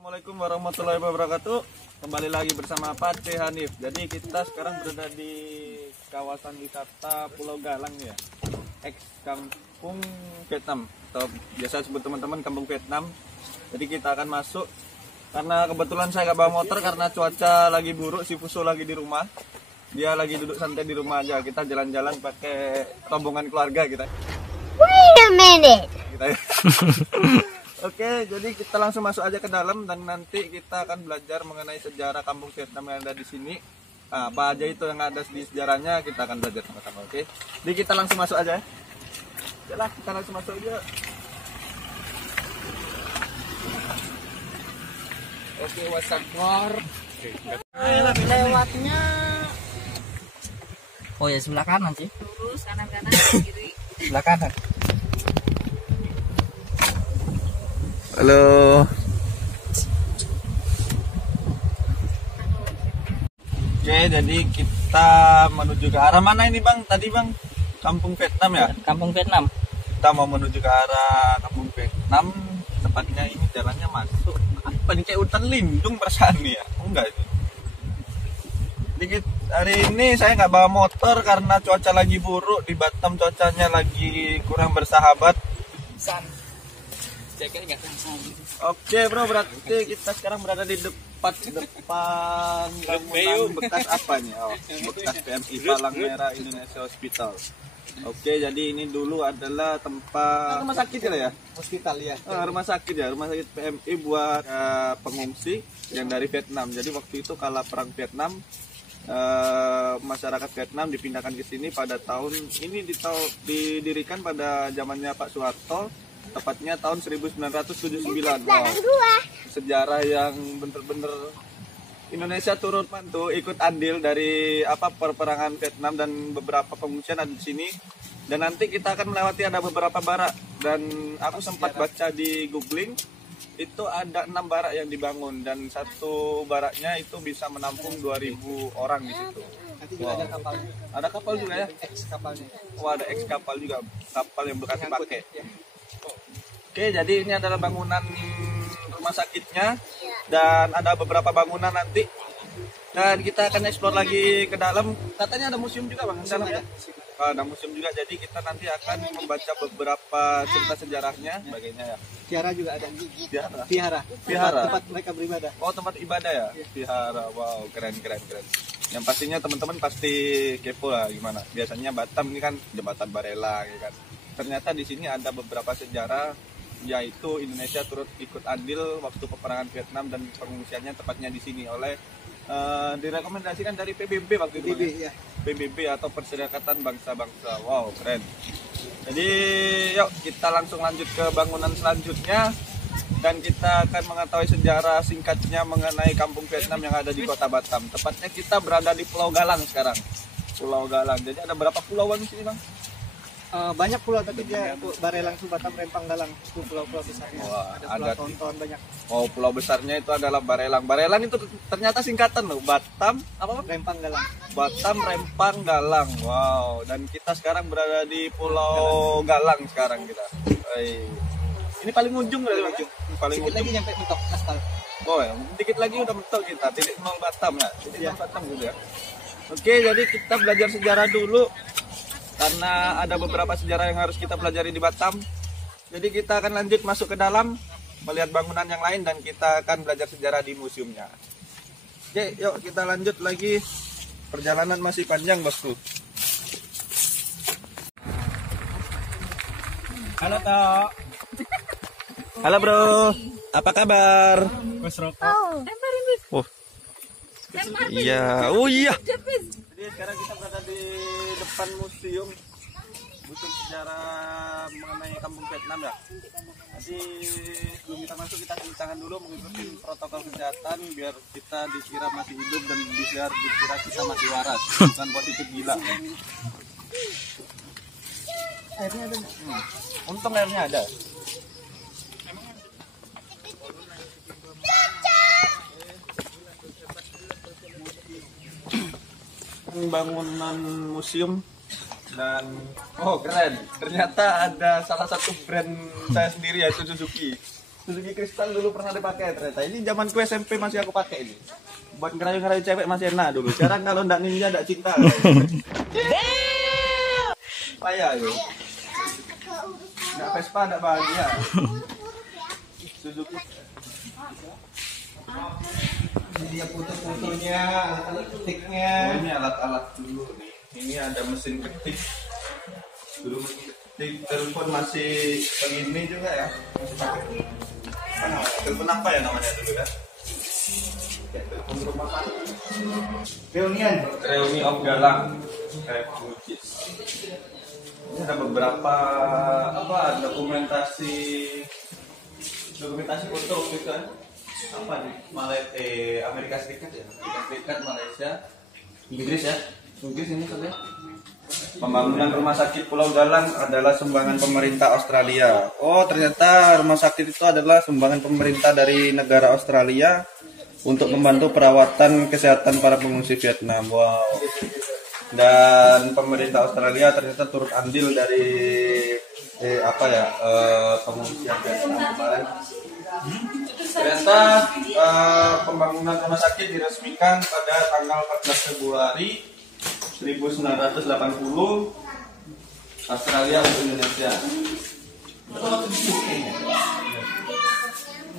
Assalamualaikum warahmatullahi wabarakatuh. Kembali lagi bersama Pak C. Hanif. Jadi kita sekarang berada di kawasan wisata Pulau Galang ya, ex Kampung Vietnam atau biasa sebut teman-teman Kampung Vietnam. Jadi kita akan masuk karena kebetulan saya nggak bawa motor karena cuaca lagi buruk. Si Fuso lagi di rumah, dia lagi duduk santai di rumah aja. Kita jalan-jalan pakai rombongan keluarga kita. Wait a minute. Oke, jadi kita langsung masuk aja ke dalam dan nanti kita akan belajar mengenai sejarah Kampung Vietnam yang ada di sini. Nah, apa aja itu yang ada di sejarahnya kita akan belajar sama-sama, oke? Jadi kita langsung masuk aja. Yalah, kita langsung masuk aja. Oke, wasakor. Lewatnya. Oh ya, sebelah kanan sih. Lurus kanan-kanan kiri. Sebelah kanan. Halo. Oke, jadi kita menuju ke arah mana ini Bang? Tadi Bang, Kampung Vietnam ya? Kampung Vietnam. Kita mau menuju ke arah Kampung Vietnam. Tepatnya ini jalannya masuk. Apa nih, kayak hutan lindung perasaan nih ya? Oh, enggak itu. Dikit hari ini saya nggak bawa motor karena cuaca lagi buruk di Batam, cuacanya lagi kurang bersahabat. Oke bro, berarti kita sekarang berada di depan bangunan bekas apa nih? Oh, bekas PMI Palang Merah Indonesia Hospital. Oke, jadi ini dulu adalah tempat rumah sakit ya? Hospital ya. Rumah sakit ya, rumah sakit PMI buat pengungsi yang dari Vietnam. Jadi waktu itu kala perang Vietnam, masyarakat Vietnam dipindahkan ke sini pada tahun ini didirikan pada zamannya Pak Soeharto. Tepatnya tahun 1979. Wow. Sejarah yang bener-bener Indonesia turut bantu ikut andil dari perperangan Vietnam dan beberapa pengungsian ada di sini. Dan nanti kita akan melewati ada beberapa barak dan aku sempat baca di googling itu ada 6 barak yang dibangun dan satu baraknya itu bisa menampung 2000 orang di situ. Wow. Ada kapalnya. Ada kapal juga ya? Ex kapalnya. Oh, ada ex kapal juga, kapal yang bekas dipakai. Oke, jadi ini adalah bangunan rumah sakitnya dan ada beberapa bangunan nanti. Dan kita akan eksplor lagi ke dalam. Katanya ada museum juga Bang, di dalam ya? Ada museum juga, jadi kita nanti akan membaca beberapa cerita sejarahnya sebagainya ya. Tiara juga ada. Vihara. Tempat mereka beribadah. Oh, tempat ibadah ya? Vihara. Wow, keren. Yang pastinya teman-teman pasti kepo lah gimana. Biasanya Batam ini kan jembatan Barela gitu kan. Ternyata di sini ada beberapa sejarah, yaitu Indonesia turut ikut andil waktu peperangan Vietnam dan pengungsiannya tepatnya di sini oleh direkomendasikan dari PBB waktu itu. Ya. PBB atau Perserikatan Bangsa-Bangsa. Wow, keren. Jadi yuk kita langsung lanjut ke bangunan selanjutnya dan kita akan mengetahui sejarah singkatnya mengenai Kampung Vietnam yang ada di Kota Batam. Tepatnya kita berada di Pulau Galang sekarang. Pulau Galang. Jadi ada berapa pulauan di sini Bang? Banyak pulau tapi dia Barelang, Batam, Rempang, Galang, itu pulau-pulau besarnya. Wah, ada tonton banyak. Oh, pulau besarnya itu adalah Barelang. Barelang itu ternyata singkatan loh. Batam apa? Rempang, Galang. Batam, Rempang, Galang. Wow, dan kita sekarang berada di Pulau Galang sekarang kita. Ini paling ujung dari Bang? Paling Sedikit lagi nyampe mentok aspal. Oh ya, dikit lagi udah mentok kita. Titik 0 Batam ya. Titik 0 Batam gitu ya. Oke, jadi kita belajar sejarah dulu. Karena ada beberapa sejarah yang harus kita pelajari di Batam. Jadi kita akan lanjut masuk ke dalam, melihat bangunan yang lain dan kita akan belajar sejarah di museumnya. Oke, yuk kita lanjut lagi. Perjalanan masih panjang bosku. Halo Tok. Halo bro, apa kabar? Oh, iya, oh iya. Jadi sekarang kita berada di depan museum sejarah mengenai Kampung Vietnam ya. Jadi sebelum kita masuk kita cuci tangan dulu mengikuti protokol kesehatan biar kita dikira masih hidup dan dikira kita masih waras, bukan positif gila. Airnya ada nggak? Untung airnya ada. Bangunan museum dan oh keren, ternyata ada salah satu brand saya sendiri yaitu Suzuki. Suzuki Crystal dulu pernah dipakai ternyata. Ini zamanku SMP masih aku pakai ini. Buat ngerayu-ngerayu cewek masih enak dulu. Sekarang kalau ndak ninja ndak cinta. Payah ya. Ndak Vespa ndak bahagia. Suzuki. Ini dia foto-fotonya, alat ketiknya. Ini alat-alat dulu nih. Ini ada mesin ketik. Dulu mesin ketik, telepon masih begini juga ya. Masih pakai. Telepon apa ya namanya dulu kan? Ya, telepon rumah sakit. Reunian. Reuni Om Galang. Refugees. Ini ada beberapa dokumentasi foto gitu kan. Apa nih? Amerika Serikat ya? Amerika Serikat, Malaysia, Inggris ya? Inggris ini saja. Pembangunan rumah sakit Pulau Galang adalah sumbangan pemerintah Australia. Oh, ternyata rumah sakit itu adalah sumbangan pemerintah dari negara Australia untuk membantu perawatan kesehatan para pengungsi Vietnam. Wow. Dan pemerintah Australia ternyata turut andil dari pengungsian Vietnam kemarin. Ternyata pembangunan rumah sakit diresmikan pada tanggal 14 Februari 1980 Australia untuk Indonesia.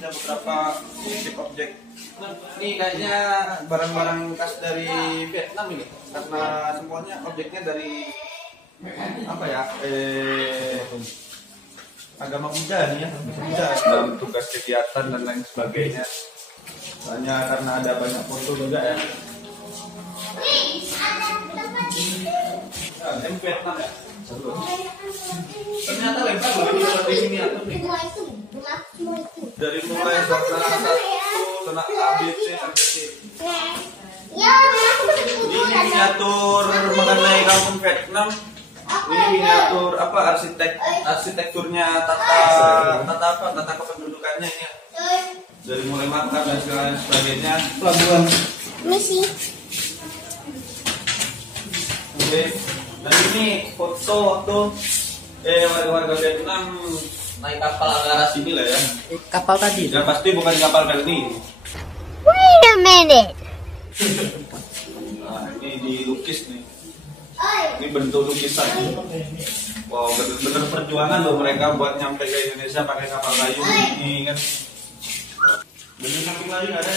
Ada beberapa objek. Ini kayaknya barang-barang khas dari Vietnam ini, karena semuanya objeknya dari agama Buddha nih ya, Buddha dalam tugas kegiatan dan lain sebagainya. Hanya karena ada banyak foto juga ya. Ini Vietnam ya. Ternyata lengkap loh ini seperti ini atau nih. Dari mulai zona 1, zona A, B, C sampai C. Ini miniatur mengenai kampung Vietnam. Ini miniatur arsitekturnya tata kependudukannya ini. Dari mulai makam dan segala sebagainya. Pelabuhan. Misi. Oke. Dan ini foto warga Vietnam naik kapal arah sini lah ya. Kapal tadi. Ya pasti bukan kapal kali ini. Wait a minute. Nah, ini dilukis nih. Ini bentuk lukisan. Wow, bener-bener perjuangan loh mereka buat nyampe ke Indonesia pakai kapal kayu ini kan. Bener samping lagi nggak ada?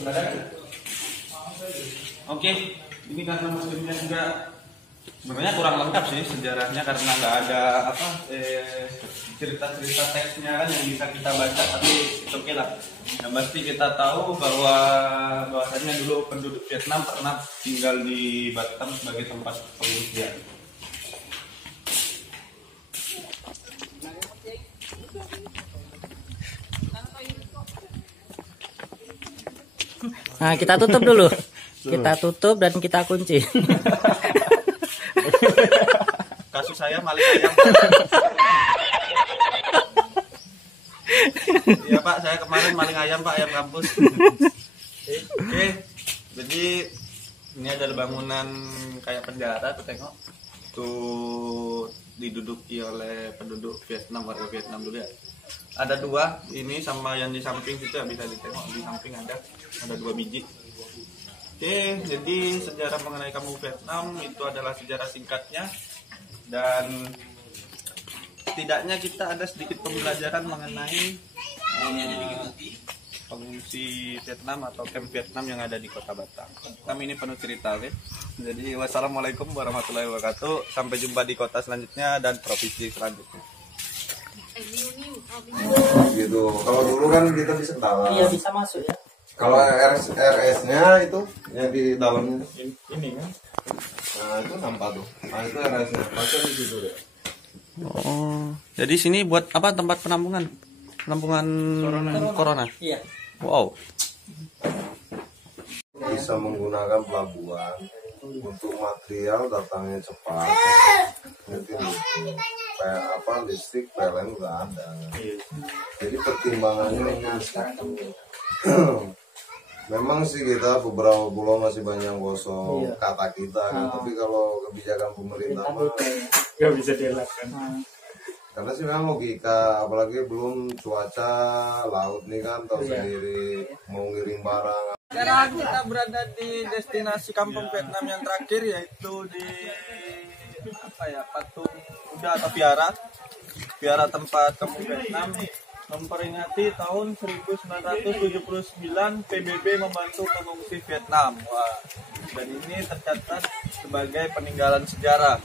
Nggak ada. Oke, ini karena museumnya juga sebenarnya kurang lengkap sih sejarahnya karena nggak ada cerita-cerita teksnya kan yang bisa kita baca, tapi oke lah. Yang pasti kita tahu bahwasannya dulu penduduk Vietnam pernah tinggal di Batam sebagai tempat pengungsian. Nah, kita tutup dulu. Kita tutup dan kita kunci. Kasus saya maling ayam. Iya Pak, saya kemarin maling ayam Pak, ayam kampus. Oke, jadi ini adalah bangunan kayak penjara tuh tengok. Tuh diduduki oleh penduduk Vietnam, warga Vietnam dulu ya. Ada dua, ini sama yang di samping situ ya, bisa ditengok di samping ada 2 biji. Oke, jadi sejarah mengenai kampung Vietnam itu adalah sejarah singkatnya dan setidaknya kita ada sedikit pembelajaran mengenai pengungsi Vietnam atau camp Vietnam yang ada di Kota Batam. Kami ini penuh cerita, oke? Jadi wassalamualaikum warahmatullahi wabarakatuh. Sampai jumpa di kota selanjutnya dan provinsi selanjutnya. Gitu. Kalau dulu kan kita bisa dalam. Iya, bisa masuk ya. Kalau RS-nya itu yang di dalamnya Ini kan? nah itu sampah tuh. Nah itu RS-nya. Masuk di situ deh. Oh, jadi sini buat apa tempat penampungan? Penampungan corona. Iya. Wow. Bisa menggunakan pelabuhan untuk material datangnya cepat. Mungkin listrik PLN nggak ada. Jadi pertimbangannya ini memang sih kita beberapa pulau masih banyak kosong kata kita kan. Tapi kalau kebijakan pemerintah mah Nggak bisa dielakkan. Karena sih memang logika, apalagi belum cuaca laut nih kan, tahu sendiri mau ngirim barang. Sekarang kita berada di destinasi Kampung Vietnam yang terakhir, yaitu di patung kuda atau Viara tempat Kampung Vietnam, memperingati tahun 1979 PBB membantu pengungsi Vietnam. Wah, dan ini tercatat sebagai peninggalan sejarah.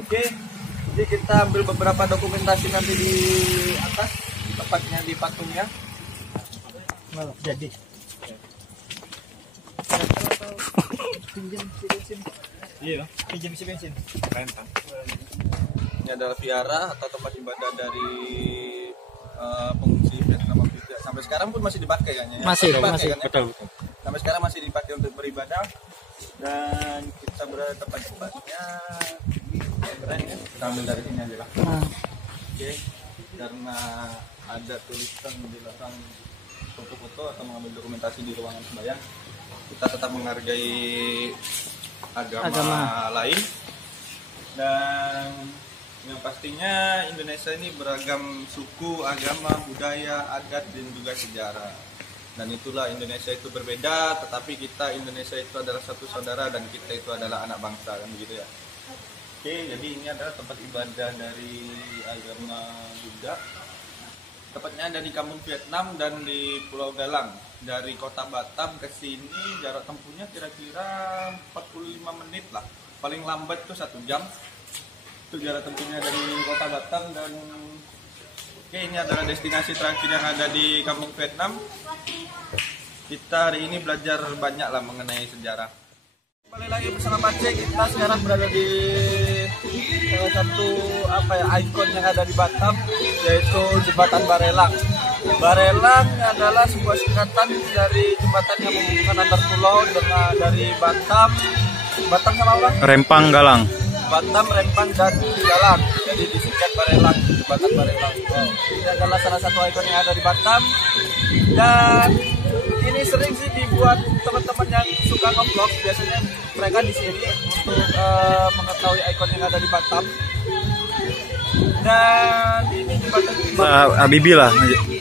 Oke, jadi kita ambil beberapa dokumentasi nanti di atas, tepatnya di patungnya. Jadi iya, pinjam si bensin. Ini adalah Viara atau tempat ibadah dari pengungsi Vietnam. Sampai sekarang pun masih dipakai kan ya? Masih, dipakai, masih. kan, ya? Betul. Sampai sekarang masih dipakai untuk beribadah. Dan kita berada tempat-tempatnya keren ya. Kita ambil dari sini aja lah. Oke, karena ada tulisan di belakang foto-foto atau mengambil dokumentasi di ruangan sembahyang, kita tetap menghargai agama lain. Dan yang pastinya Indonesia ini beragam suku, agama, budaya, adat, dan juga sejarah. Dan itulah Indonesia itu berbeda, tetapi kita Indonesia itu adalah satu saudara dan kita itu adalah anak bangsa, kan begitu ya. Oke, jadi ini adalah tempat ibadah dari agama Buddha. Tepatnya ada di Kampung Vietnam dan di Pulau Galang. Dari kota Batam ke sini jarak tempuhnya kira-kira 45 menit lah. Paling lambat itu 1 jam. Itu jarak tempuhnya dari kota Batam. Dan oke, ini adalah destinasi terakhir yang ada di Kampung Vietnam. Kita hari ini belajar banyak lah mengenai sejarah. Kembali lagi bersama Pak C. Kita sekarang berada di salah satu ikon yang ada di Batam, yaitu Jembatan Barelang. Barelang adalah sebuah singkatan dari jembatan yang menghubungkan antar pulau dengan dari Batam sama apa? Rempang Galang. Batam, Rempang, dan Galang. Jadi disingkat Barelang, Jembatan Barelang. Wow. Ini adalah salah satu ikon yang ada di Batam. Dan ini sering sih dibuat teman-teman yang suka nge-vlog. Biasanya mereka di sini untuk mengetahui ikon yang ada di Batam. Dan ini jembatan Habibie lah.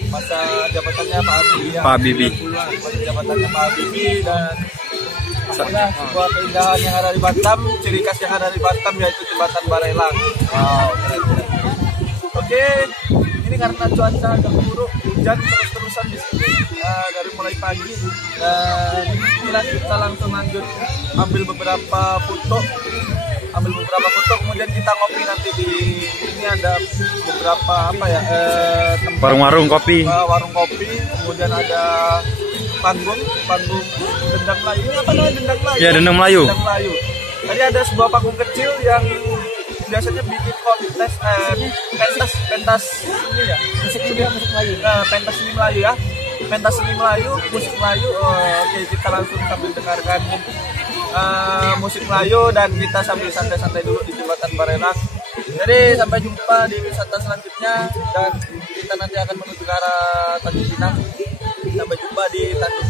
masa jabatannya Pak Habibie. Ya. Pak Habibie. Masa jabatannya Pak Habibie dan sebuah keindahan yang ada di Batam, ciri khas yang ada di Batam yaitu Jembatan Barelang. Wow, keren. Oke, ini karena cuaca agak buruk, hujan terus-terusan di sini dari mulai pagi. Dan inilah kita langsung lanjut ambil beberapa foto, kemudian kita ngopi nanti di ini ada beberapa tempat Warung-warung kopi. warung kopi, kemudian ada panggung dendang Melayu. Ini apa namanya dendang Melayu? Ya, dendang Melayu. Dendang Melayu. Tadi ada sebuah panggung kecil yang biasanya bikin kontes pentas ini ya. Musik Melayu. Nah, pentas seni Melayu ya. Pentas seni Melayu, musik Melayu. Oke, kita langsung sambil dengarkan musik Melayu dan kita sambil santai-santai dulu di Jembatan Barelang. Jadi sampai jumpa di wisata selanjutnya dan kita nanti akan menuju ke arah Tanjung Pinang. Sampai jumpa di Tanjung